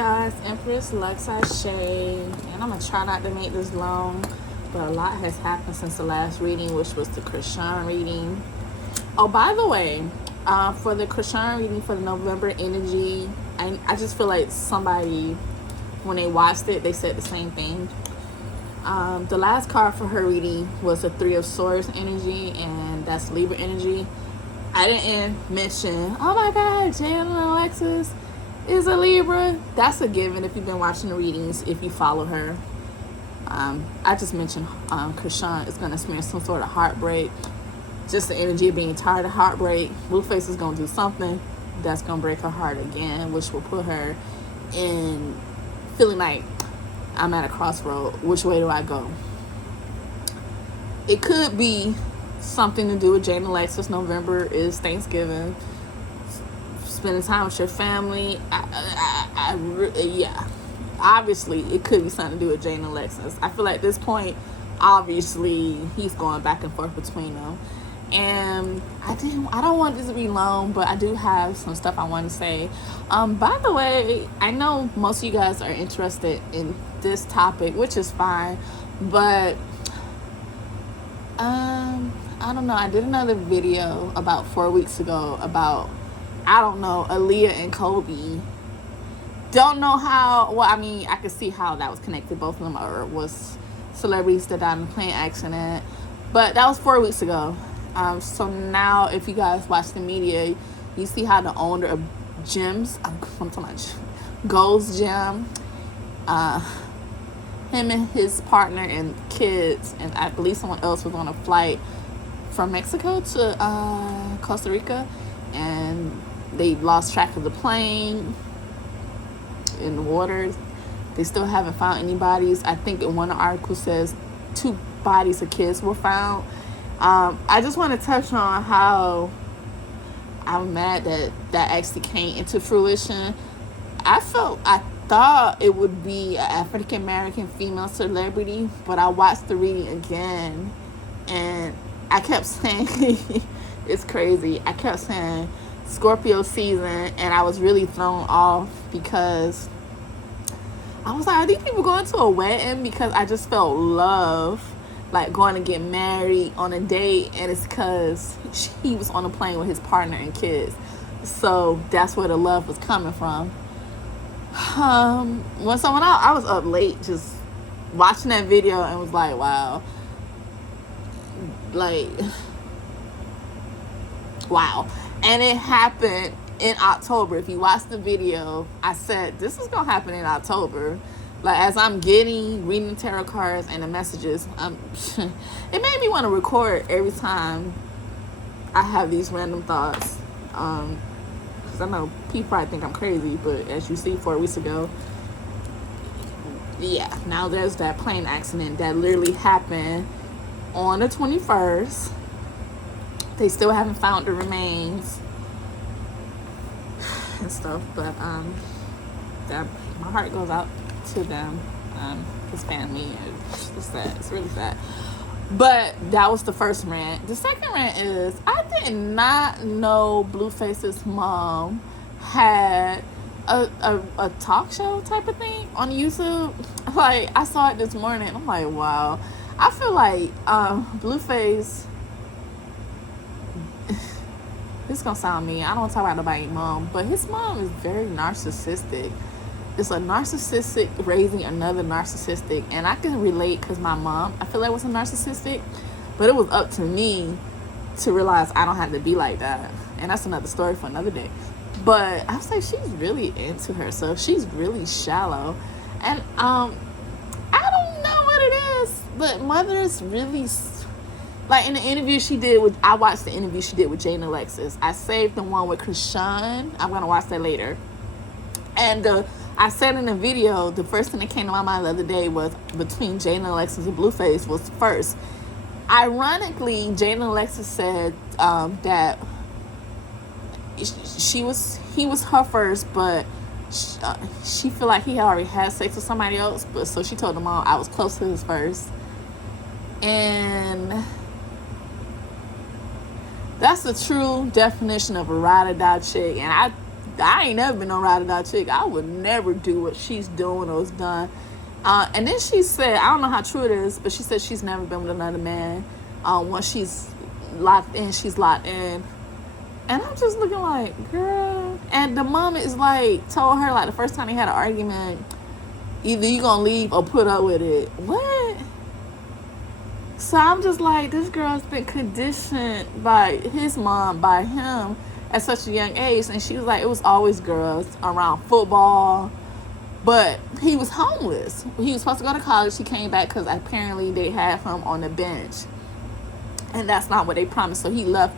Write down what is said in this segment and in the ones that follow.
y'all, it's Empress LuxAse, and I'm gonna try not to make this long, but a lot has happened since the last reading, which was the Cashapp reading. Oh, by the way, for the Cashapp reading for the November energy, I just feel like somebody, when they watched it, they said the same thing. The last card for her reading was the Three of Swords energy, and that's Libra energy. I didn't mention, oh my God, Jana Alexis is a Libra. That's a given if you've been watching the readings, if you follow her. I just mentioned Cashapp is going to experience some sort of heartbreak. Just the energy of being tired of heartbreak. BlueFace is going to do something that's going to break her heart again, which will put her in feeling like I'm at a crossroad. Which way do I go? It could be something to do with Jane Alexis. November is Thanksgiving. Spending time with your family. Yeah. Obviously, it could be something to do with Jane Alexis. I feel like at this point, obviously, he's going back and forth between them. And I don't want this to be long, but I do have some stuff I want to say. By the way, I know most of you guys are interested in this topic, which is fine, but I don't know. I did another video about 4 weeks ago about, I don't know, Aaliyah and Kobe. Don't know how, well, I mean, I could see how that was connected. Both of them was celebrities that died in a plane accident. But that was 4 weeks ago. So now, if you guys watch the media, you see how the owner of gyms, I'm talking about Gold's Gym, him and his partner and kids, and I believe someone else was on a flight from Mexico to Costa Rica, and they lost track of the plane in the waters. They still haven't found any bodies. I think in one article says 2 bodies of kids were found. I just want to touch on how I'm mad that actually came into fruition. I thought it would be an African American female celebrity, but I watched the reading again, and I kept saying, it's crazy. I kept saying Scorpio season, and I was really thrown off because I was like, are these people going to a wedding? Because I just felt love, like going to get married on a date, and it's because he was on a plane with his partner and kids. So that's where the love was coming from. When someone else, I was up late just watching that video and was like, wow. Like, wow. And it happened in October. If you watch the video, I said this is gonna happen in October. Like, as I'm reading the tarot cards and the messages, it made me want to record every time I have these random thoughts. Because I know people probably think I'm crazy, but as you see 4 weeks ago, yeah, now there's that plane accident that literally happened on the 21st. They still haven't found the remains and stuff, but that my heart goes out to them, his family. It's sad. It's really sad. But that was the first rant. The second rant is, I did not know BlueFace's mom had a talk show type of thing on YouTube. Like, I saw it this morning. I'm like, wow. I feel like BlueFace, this is gonna sound mean. I don't want to talk about nobody's mom, but his mom is very narcissistic. It's a narcissistic raising another narcissistic, and I can relate because my mom, I feel like, was a narcissistic, but it was up to me to realize I don't have to be like that, and that's another story for another day. But I was like, she's really into herself. She's really shallow, and I don't know what it is, but mothers really, like, in the interview she did with, I watched the interview she did with Jane Alexis. I saved the one with Cashapp. I'm gonna watch that later, and I said in the video, the first thing that came to my mind the other day was between Jane Alexis and BlueFace was first. Ironically, Jane Alexis said that he was her first, but she feel like he already had sex with somebody else. But so she told the mom I was close to his first, and that's the true definition of a ride or die chick. And I ain't never been no ride or die chick. I would never do what she's doing or is done. And then she said, I don't know how true it is, but she said she's never been with another man. Once she's locked in, she's locked in. And I'm just looking like, girl. And the mom is like, told her, like, the first time they had an argument, either you gonna leave or put up with it. What? So I'm just like, this girl's been conditioned by his mom, by him, at such a young age. And she was like, it was always girls around football. But he was homeless. He was supposed to go to college. He came back because apparently they had him on the bench. And that's not what they promised. So he left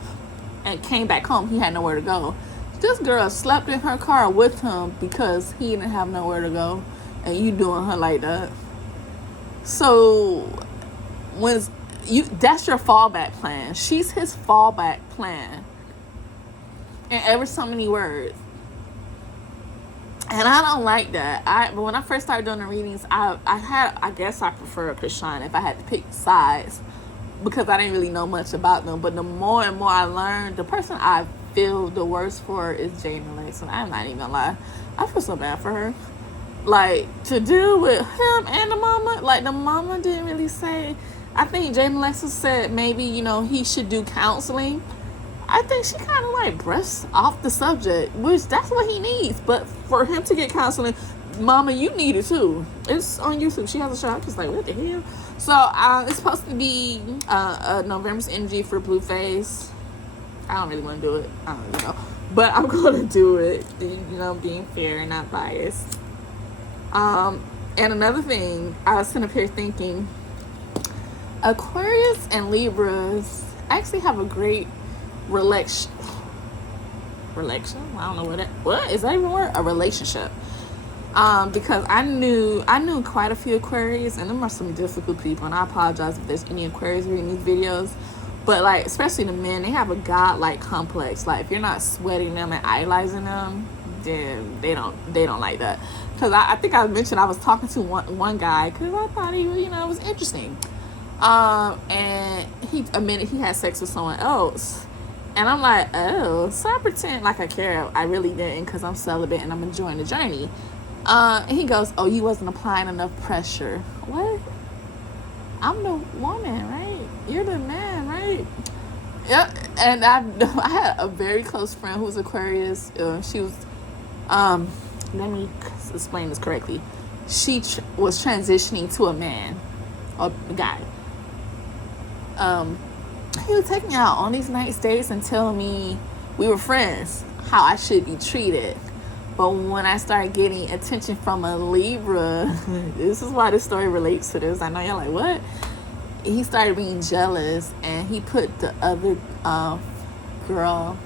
and came back home. He had nowhere to go. This girl slept in her car with him because he didn't have nowhere to go. And you doing her like that. So that's your fallback plan. She's his fallback plan. In ever so many words. And I don't like that. But when I first started doing the readings, I guess I prefer Krishan if I had to pick sides, because I didn't really know much about them. But the more and more I learned, the person I feel the worst for is Jane Alexa. I'm not even gonna lie. I feel so bad for her. Like, to deal with him and the mama, like, the mama didn't really say. I think Jane Alexa said maybe, he should do counseling. I think she kind of like brushed off the subject, which that's what he needs. But for him to get counseling, mama, you need it too. It's on YouTube. She has a show. I'm just like, what the hell? So it's supposed to be November's energy for BlueFace. I don't really want to do it. I don't really know. But I'm going to do it, being fair and not biased. And another thing, I was sitting up here thinking, Aquarius and Libras actually have a great relation. I don't know what is that even a word? A relationship. Because I knew quite a few Aquarius, and them are some difficult people, and I apologize if there's any Aquarius reading these videos, but like, especially the men, they have a godlike complex. Like, if you're not sweating them and idolizing them, then they don't like that. Because I think I mentioned I was talking to one guy because I thought he was interesting, and he admitted he had sex with someone else. And I'm like, oh, so I pretend like I care. I really didn't, because I'm celibate and I'm enjoying the journey. And he goes, oh, you wasn't applying enough pressure. What? I'm the woman, right? You're the man, right? Yep. And I had a very close friend who was Aquarius. She was, let me explain this correctly. She was transitioning to a man, or a guy. He would take me out on these nice dates and tell me we were friends, how I should be treated. But when I started getting attention from a Libra, this is why this story relates to this. I know you're like, what? He started being jealous, and he put the other girl,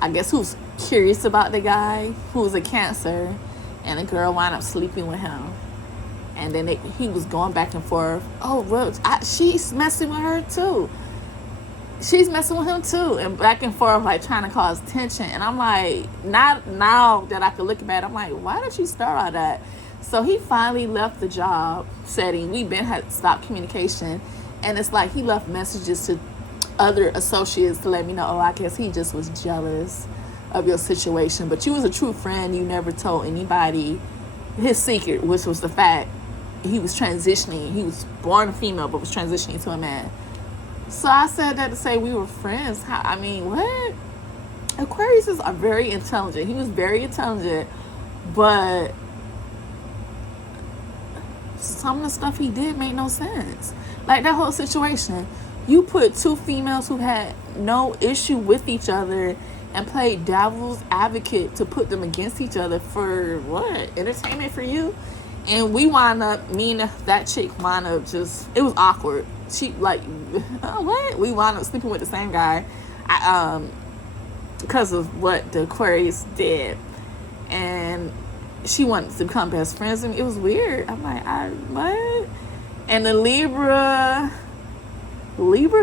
I guess, who's curious about the guy, who was a Cancer, and the girl wound up sleeping with him. And then he was going back and forth. Oh, well, she's messing with her too. She's messing with him too, and back and forth, like, trying to cause tension. And I'm like, not now that I can look back, I'm like, why did she start all that? So he finally left the job setting. We had stopped communication, and it's like he left messages to other associates to let me know, oh, I guess he just was jealous of your situation, but you was a true friend. You never told anybody his secret, which was the fact he was transitioning. He was born a female but was transitioning to a man. So I said that to say we were friends. What? Aquariuses are very intelligent. He was very intelligent, but some of the stuff he did made no sense. Like, that whole situation. You put two females who had no issue with each other and played devil's advocate to put them against each other for what? Entertainment for you? And we wound up, me and that chick wound up just, it was awkward. She, like, what? We wound up sleeping with the same guy because of what the Aquarius did. And she wanted to become best friends with me. It was weird. I'm like, what? And the Libras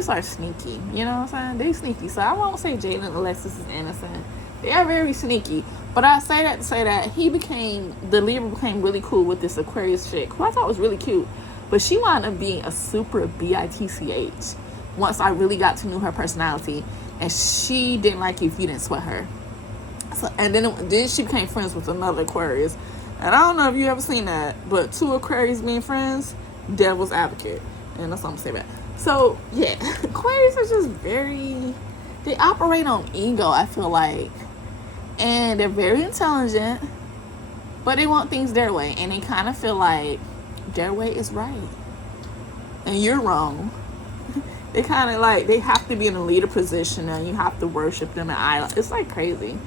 are sneaky. You know what I'm saying? They sneaky. So I won't say Jalen and Alexis is innocent. They are very sneaky. But I say that to say that the Libra became really cool with this Aquarius chick, who I thought was really cute. But she wound up being a super bitch once I really got to know her personality. And she didn't like you if you didn't sweat her. So, and then she became friends with another Aquarius. And I don't know if you ever seen that, but two Aquarius being friends, devil's advocate. And that's all I'm saying about it. So, yeah, Aquarius are just they operate on ego, I feel like. And they're very intelligent, but they want things their way. And they kind of feel like their way is right. And you're wrong. They kind of like, they have to be in a leader position and you have to worship them and idol. It's like crazy.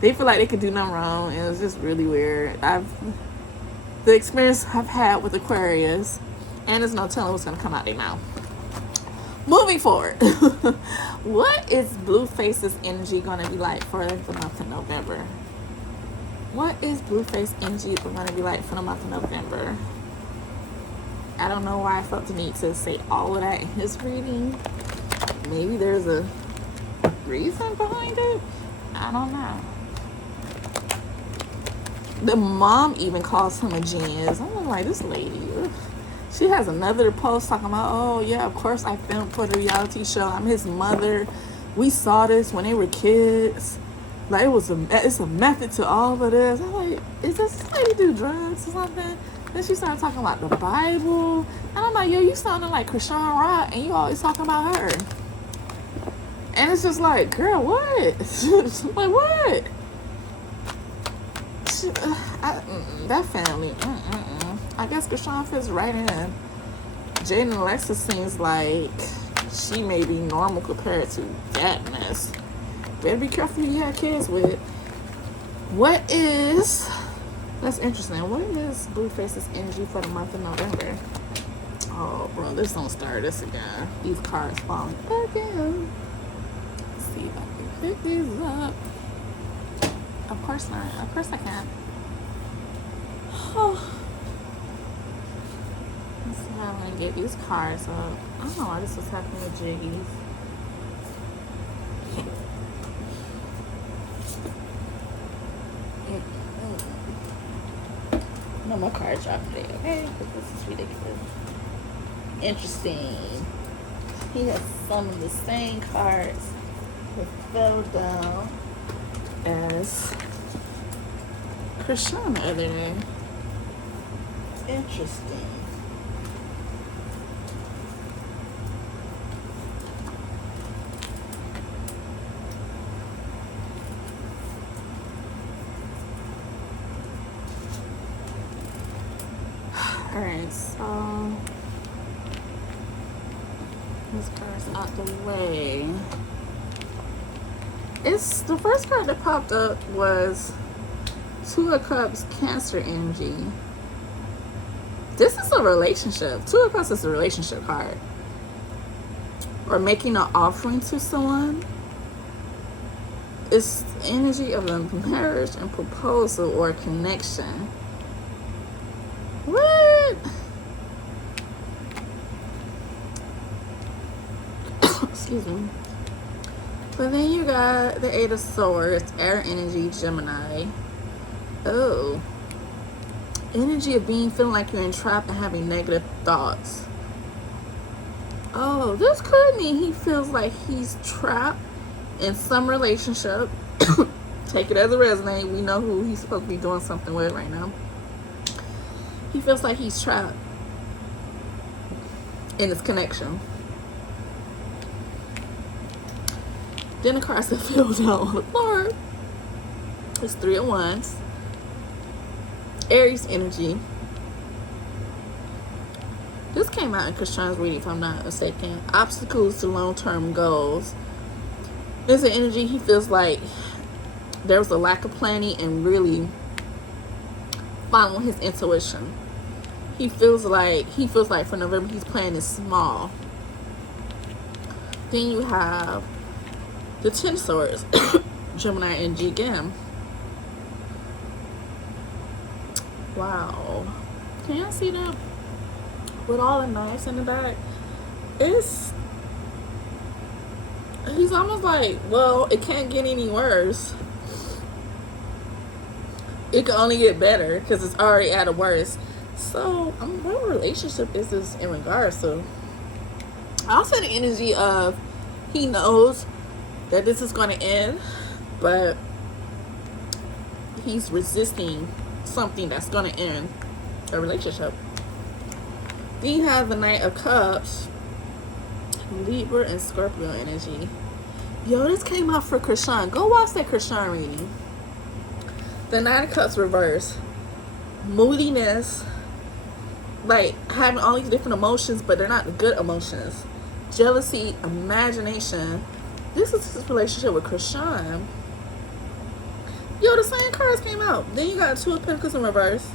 They feel like they could do nothing wrong, and it's just really weird. The experience I've had with Aquarius, and there's no telling what's gonna come out their mouth. Moving forward, what is BlueFace's energy gonna be like for the month of November? What is BlueFace energy gonna be like for the month of November? I don't know why I felt the need to say all of that in his reading. Maybe there's a reason behind it. I don't know. The mom even calls him a genius. I'm like, this lady, ugh. She has another post talking about, oh yeah, of course I filmed for the reality show. I'm his mother. We saw this when they were kids. Like it's a method to all of this. I'm like, is this lady do drugs or something? Then she started talking about the Bible. And I'm like, yo, you sounding like Krishan Rock, and you always talking about her. And it's just like, girl, what? Like, what? That family, I guess Cashapp fits right in. Jaden and Alexis seems like she may be normal compared to that mess. Better be careful who you have kids with. That's interesting. What is BlueFace's energy for the month of November? Oh, bro, this don't start this again. These cards falling again. Let's see if I can pick these up. Of course not. Of course I can't. Oh. Let's see how I'm going to get these cards up. I don't know why this was happening with Jiggies. No more card dropping today, okay? Because this is ridiculous. Interesting. He has some of the same cards that fell down as Krishan the other day. Interesting. Alright, so this card's out the way. It's the first card that popped up was Two of Cups, Cancer energy. This is a relationship. Two of Cups is a relationship card. Or making an offering to someone. It's energy of a marriage and proposal or connection. What? Excuse me. But then you got the Eight of Swords, air energy, Gemini. Oh. Energy of feeling like you're entrapped and having negative thoughts. Oh, this could mean he feels like he's trapped in some relationship. Take it as a resonate. We know who he's supposed to be doing something with right now. He feels like he's trapped in his connection. Then the cards that fell down on the floor. It's Three of Wands. Aries energy. This came out in Krishan's reading, if I'm not mistaken. Obstacles to long-term goals. There's an energy he feels like there was a lack of planning and really following his intuition. He feels like for November he's playing it small. Then you have the Ten Swords, Gemini energy again. Wow. Can y'all see that? With all the knives in the back. He's almost like, well, it can't get any worse. It can only get better because it's already at a worst. So, what relationship is this in regards to? Also the energy of he knows that this is going to end, but he's resisting something that's going to end a relationship. Then you have the Knight of Cups, Libra and Scorpio energy. Yo, this came out for Krishan. Go watch that Krishan reading. The Knight of Cups reverse. Moodiness. Like having all these different emotions, but they're not good emotions. Jealousy, imagination. This is his relationship with Krishan. Yo, the same cards came out. Then you got Two of Pentacles in reverse.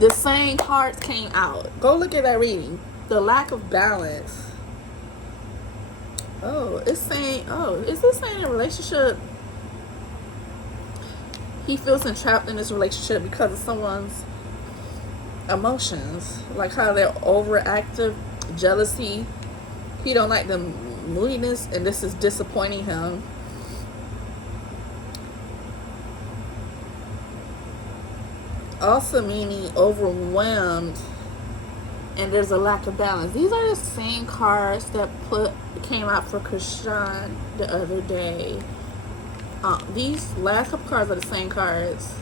The same cards came out. Go look at that reading. The lack of balance. Oh, it's saying, oh, is this saying a relationship? He feels entrapped in this relationship because of someone's emotions. Like how they're overactive, jealousy. He don't like the moodiness, and this is disappointing him. Also meaning overwhelmed, and there's a lack of balance. These are the same cards that came out for Krishan the other day. These last couple cards are the same cards.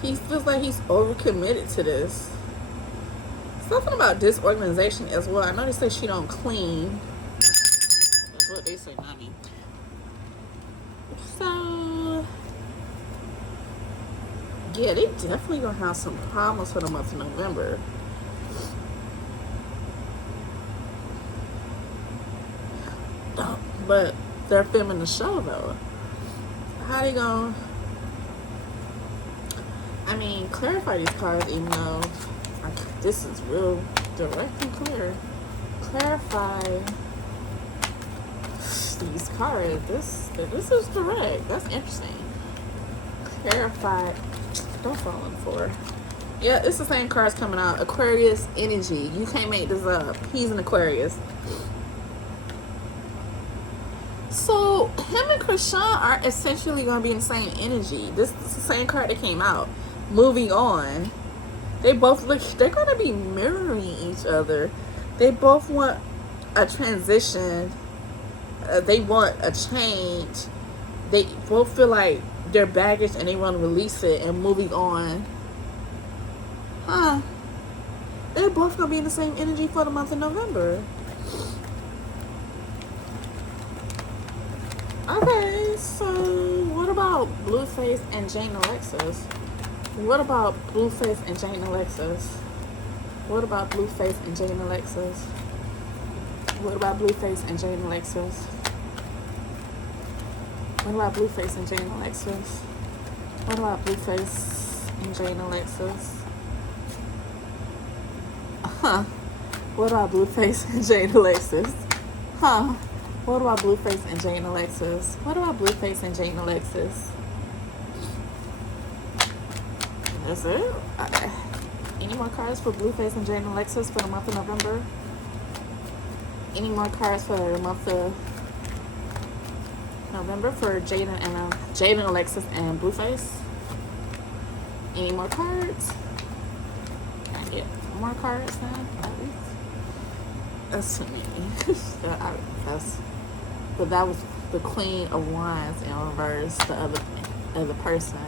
He feels like he's overcommitted to this. Something about disorganization as well. I know they say she don't clean. That's what they say, not me. So, yeah, they definitely gonna have some problems for the month of November. But they're filming the show though. How they gonna, I mean, clarify these cards, even though this is real direct and clear. Clarify these cards. This is direct. That's interesting. Clarify. Don't fall in for. Yeah, it's the same cards coming out. Aquarius energy. You can't make this up. He's an Aquarius. So him and Krishan are essentially going to be in the same energy. This is the same card that came out. Moving on. They both look, they're going to be mirroring each other. They both want a transition. They want a change. They both feel like their baggage and they want to release it and moving on. Huh. They're both going to be in the same energy for the month of November. Okay, so what about BlueFace and Jane Alexis? What about BlueFace and Jane Alexis? What about BlueFace and Jane Alexis? What about BlueFace and Jane Alexis? What about BlueFace and Jane Alexis? What about BlueFace and Jane Alexis? Huh. What about BlueFace and Jane Alexis? Huh. What about BlueFace and Jane Alexis? What about BlueFace and Jane Alexis? That's it? Okay. Any more cards for BlueFace and Jane Alexis for the month of November? Any more cards for the month of November for Jaden, Alexis, and BlueFace? Any more cards? Can I get more cards now? At least. That's too many. But that was the Queen of Wands in reverse, the other person.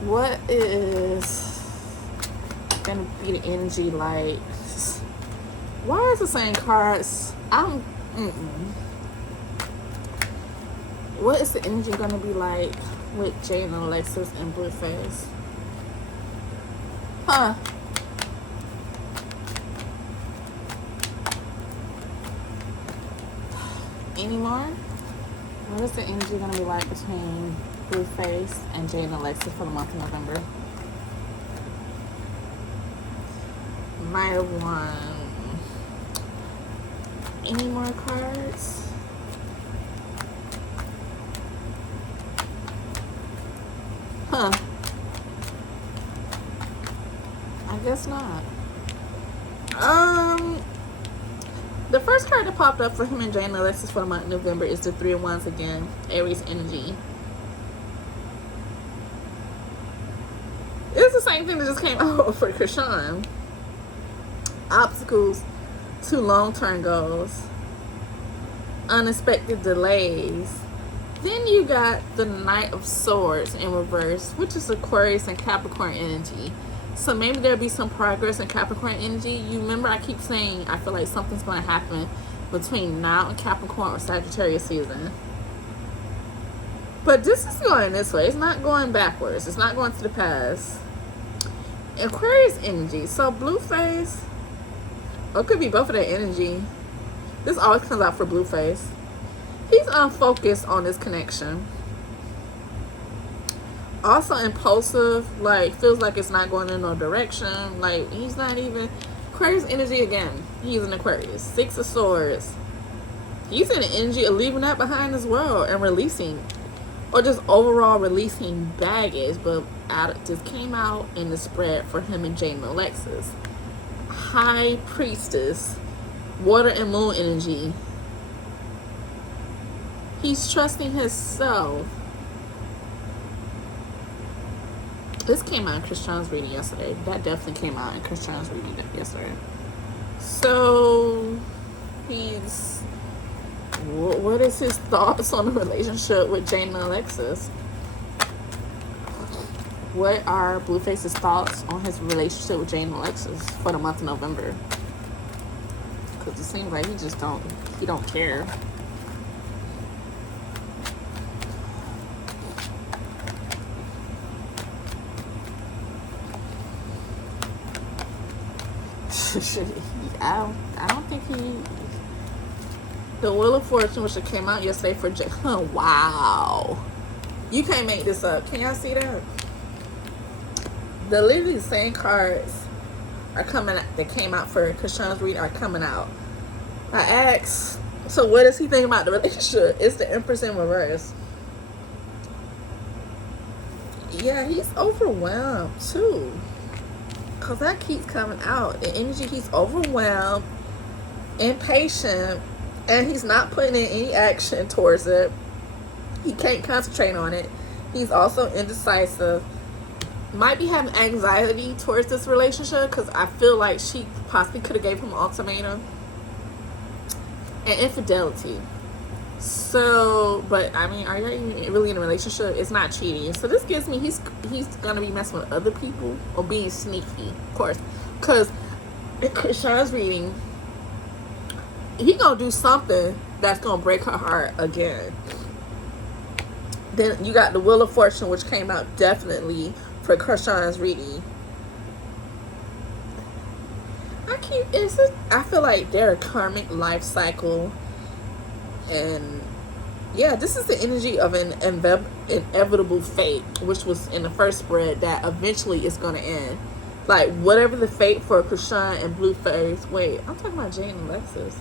What is gonna be the energy like? Why is the same cards? What is the energy gonna be like with Jane and Alexis and BlueFace? Huh? Any more? What is the energy going to be like between BlueFace and Jane and Alexis for the month of November? Knight of Wands. Any more cards? Huh. I guess not. The first card that popped up for him and Jane and Alexis for the month of November is the Three of Wands again. Aries energy. It's the same thing that just came out for Krishan. Obstacles to long-term goals. unexpected delays. Then you got the Knight of Swords in reverse, which is Aquarius and Capricorn energy. So maybe there'll be some progress in Capricorn energy. You remember I keep saying I feel like something's going to happen between now and Capricorn or Sagittarius season. But this is going this way. It's not going backwards. It's not going to the past. Aquarius energy. So BlueFace, or it could be both of their energy. This always comes out for BlueFace. He's unfocused on this connection. Also impulsive, like feels like it's not going in no direction. Like he's not even Aquarius energy again. He's an Aquarius. 6 of Swords. He's in the energy of leaving that behind as well and releasing, or just overall releasing baggage. But just came out in the spread for him and Jane Alexis. High Priestess, Water and Moon energy. He's trusting himself. This came out in Christian's reading yesterday. That definitely came out in Christian's reading yesterday. So, what is his thoughts on the relationship with Jane and Alexis? What are BlueFace's thoughts on his relationship with Jane and Alexis for the month of November? Because it seems like he don't care. I don't think the Wheel of Fortune, which came out yesterday for wow, you can't make this up. Can y'all see that? The literally same cards are coming. That came out for Krishan's reading are coming out. I asked, so what does he think about the relationship? It's the Empress in reverse. Yeah, he's overwhelmed too. Because that keeps coming out. The energy, he's overwhelmed, impatient, and he's not putting in any action towards it. He can't concentrate on it. He's also indecisive. Might be having anxiety towards this relationship because I feel like she possibly could have gave him an ultimatum. And infidelity. So, but I mean, are you even really in a relationship? It's not cheating. So this gives me he's gonna be messing with other people or being sneaky, of course. Because in Krishan's reading, he gonna do something that's gonna break her heart again. Then you got the Wheel of Fortune, which came out definitely for Krishan's reading. I feel like they're a karmic life cycle. And yeah, this is the energy of an inevitable fate, which was in the first spread, that eventually it's going to end. Like, whatever the fate for Krishan and BlueFace. Wait, I'm talking about Jane and Alexis.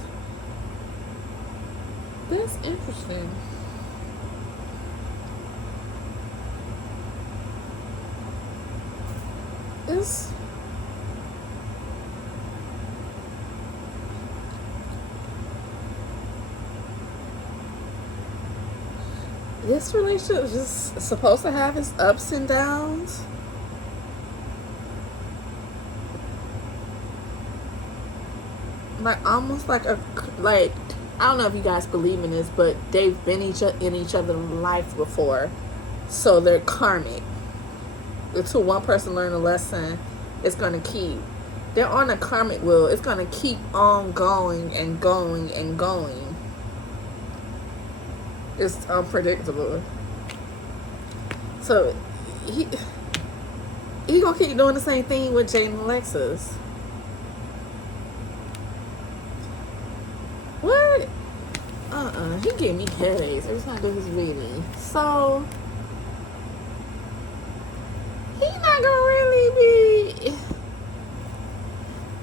That's interesting. This relationship is just supposed to have its ups and downs. Like, almost like I don't know if you guys believe in this, but they've been in each other's life before. So they're karmic. Until one person learn a lesson, it's going to keep. They're on a karmic wheel. It's going to keep on going and going and going. It's unpredictable. So he gonna keep doing the same thing with Jane and Alexis. What? He gave me headaches every time I do his reading. So he's not gonna really be.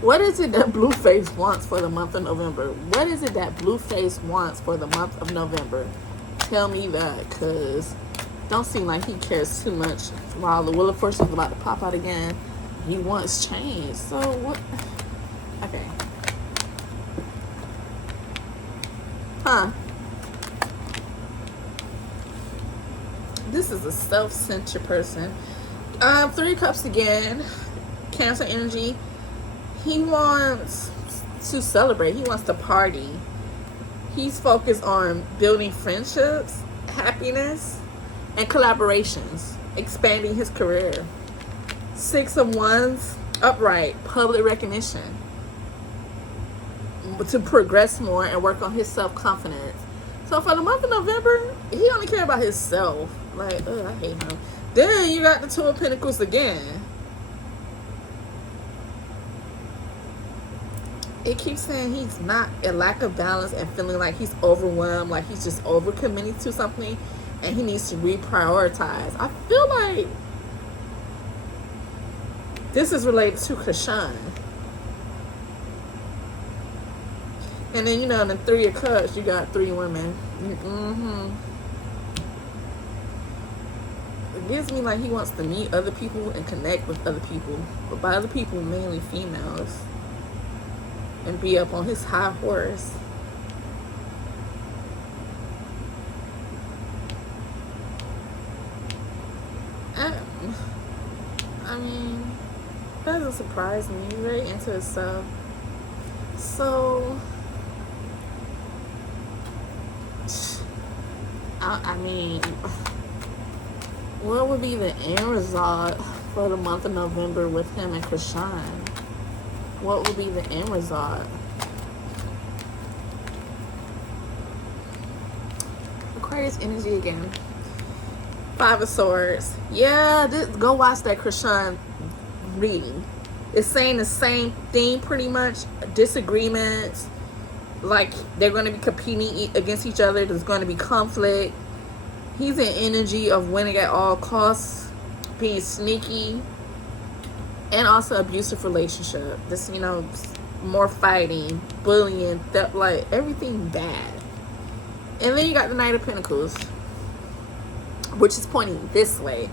What is it that BlueFace wants for the month of November? What is it that BlueFace wants for the month of November? Tell me that, because don't seem like he cares too much. While the Wheel of Fortune is about to pop out again, he wants change. So what? Okay. This is a self-centered person. 3 Cups again. Cancer energy. He wants to celebrate. He wants to party. He's focused on building friendships, happiness, and collaborations, expanding his career. Six of Wands, upright, public recognition, to progress more and work on his self-confidence. So for the month of November, he only cares about himself. Like, I hate him. Then you got the Two of Pentacles again. It keeps saying he's not a lack of balance and feeling like he's overwhelmed, like he's just overcommitting to something and he needs to reprioritize. I feel like this is related to Kashapp. And then, you know, in the Three of Cups, you got 3 women. It gives me like he wants to meet other people and connect with other people. But by other people, mainly females. And be up on his high horse. I mean, that doesn't surprise me. He's very into himself. So, I mean, what would be the end result for the month of November with him and Kashapp? What would be the end result? Aquarius energy again. 5 of Swords. Yeah, go watch that Kashapp reading. It's saying the same thing pretty much. Disagreements. Like they're going to be competing against each other. There's going to be conflict. He's in energy of winning at all costs. Being sneaky. And also abusive relationship. This, you know, more fighting, bullying, theft, like everything bad. And then you got the Knight of Pentacles, which is pointing this way.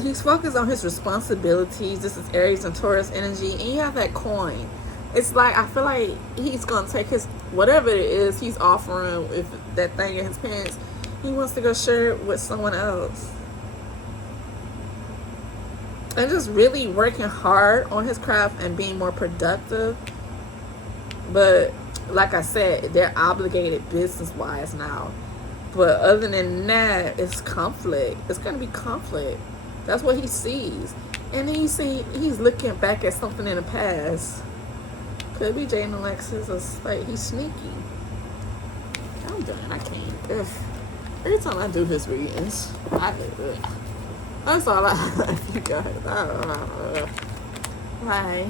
He's focused on his responsibilities. This is Aries and Taurus energy. And you have that coin. It's like, I feel like he's going to take his, whatever it is he's offering, if that thing in his pants, he wants to go share it with someone else. And just really working hard on his craft and being more productive. But like I said, they're obligated business-wise now. But other than that, it's conflict. It's going to be conflict. That's what he sees. And then you see he's looking back at something in the past. Could be Jane Alexis. Or like he's sneaky. I'm done. I can't. Ugh. Every time I do his readings, that's all I have. You guys. Bye.